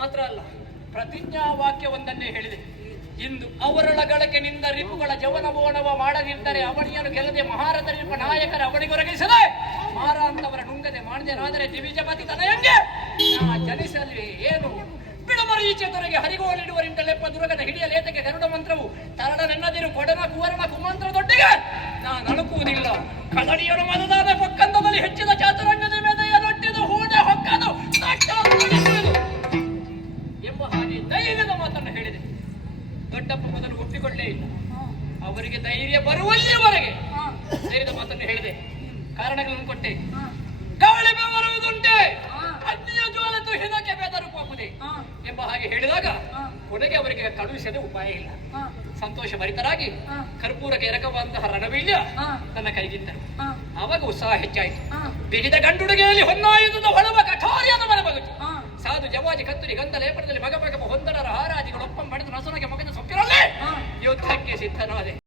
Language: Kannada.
ಮಾತ್ರ ಅಲ್ಲ, ಪ್ರತಿಜ್ಞಾ ವಾಕ್ಯವೊಂದನ್ನೇ ಹೇಳಿದೆ. ಇಂದು ಅವರೊಳಗಳಕೆನಿಂದ ರಿಪುಗಳ ಜವನಬೋಣವ ಮಾಡದಿದ್ದರೆ ಅವಣಿಯನ್ನು ಗೆಲ್ಲದೆ ಮಹಾರಥರಿಪ ನಾಯಕರ ಅವಣಿಗೊರಗಿಸದೆ ಮಾರ ಅಂತವರ ನುಂಗದೆ ಮಾಡಿದೆನಾದರೆ ದಿವಿಜಪತಿ ತನಯಂಗೆ ನಾ ಜನಿಸಲಿ ಏನು ಬಿಡುಮರೀಚೆ ತೊರೆಗೆ ಹರಿಗೋಳಿಡುವರಿಂಟಲೆಪ್ಪ ದುರ್ಗದ ಹಿಡಿಯಲೇತಕ್ಕೆ ಗರುಡ ಮಂತ್ರವು ತರಡ ನೆನ್ನದಿರು ಕೊಡನ ಕುವರಣ ಕುಮಂತ್ರದೊಟ್ಟಿಗೆ ನಾನು ಅಳುಕುವುದಿಲ್ಲ. ಕದಡಿಯರು ಮನದಾದ ಪಕ್ಕಂದದಲ್ಲಿ ಹೆಚ್ಚಿದ ಚಾತುರಂಗದ ಮೆದೆಯನ್ನೊಟ್ಟಿದ ಹೂಡೆ ಹೊಕ್ಕದು ಎಂಬ ಹಾಗೆ ಧೈರ್ಯದ ಮಾತನ್ನು ಹೇಳಿದೆ. ದೊಡ್ಡಪ್ಪ ಮೊದಲು ಒಪ್ಪಿಕೊಳ್ಳೇ ಇಲ್ಲ. ಅವರಿಗೆ ಧೈರ್ಯ ಬರುವಲ್ಲಿಯವರೆಗೆ ಧೈರ್ಯದ ಮಾತನ್ನು ಹೇಳಿದೆ. ಕಾರಣಗಳನ್ನು ಕೊಟ್ಟೆ. ಗಾಳಿ ಬೆವರುವುದುಂಟೆ, ಅಗ್ನಿಯ ಜ್ವಾಲತು ಹಿನಕ್ಕೆ ಬೆದರು ಹೋಗುದೆ ಎಂಬ ಹಾಗೆ ಹೇಳಿದಾಗ ಕೊನೆಗೆ ಅವರಿಗೆ ಕಳುಹಿಸದೆ ಉಪಾಯ ಇಲ್ಲ. ಸಂತೋಷ ಭರಿತರಾಗಿ ಕರ್ಪೂರಕ್ಕೆ ಎರಕವಂತಹ ರಣವೀಳ್ಯ ನನ್ನ ಕೈಗಿದ್ದರು. ಆವಾಗ ಉತ್ಸಾಹ ಹೆಚ್ಚಾಯಿತು. ಬಿಗಿದ ಗಂಡುಡುಗೆಯಲ್ಲಿ ಹೊನ್ನಾಯುಧದ ಹೊಳವ ಕಠಾರಿಯಾದ ಮನಬಗುತ್ತು. ಸಾಧು ಜವಾಜಿ ಕತ್ತುರಿ ಗಂಧ ಲೇಪನದಲ್ಲಿ ಮಗಮಗಮ ಹೊಂದನರ ಹಾರಾಜಿಗಳೊಪ್ಪ ಪಡೆದು ನಸನಗೆ ಮಗನ ಸೊಕ್ಕಿರಲ್ಲೇ ಯುದ್ಧಕ್ಕೆ ಸಿದ್ಧನಾದೆ.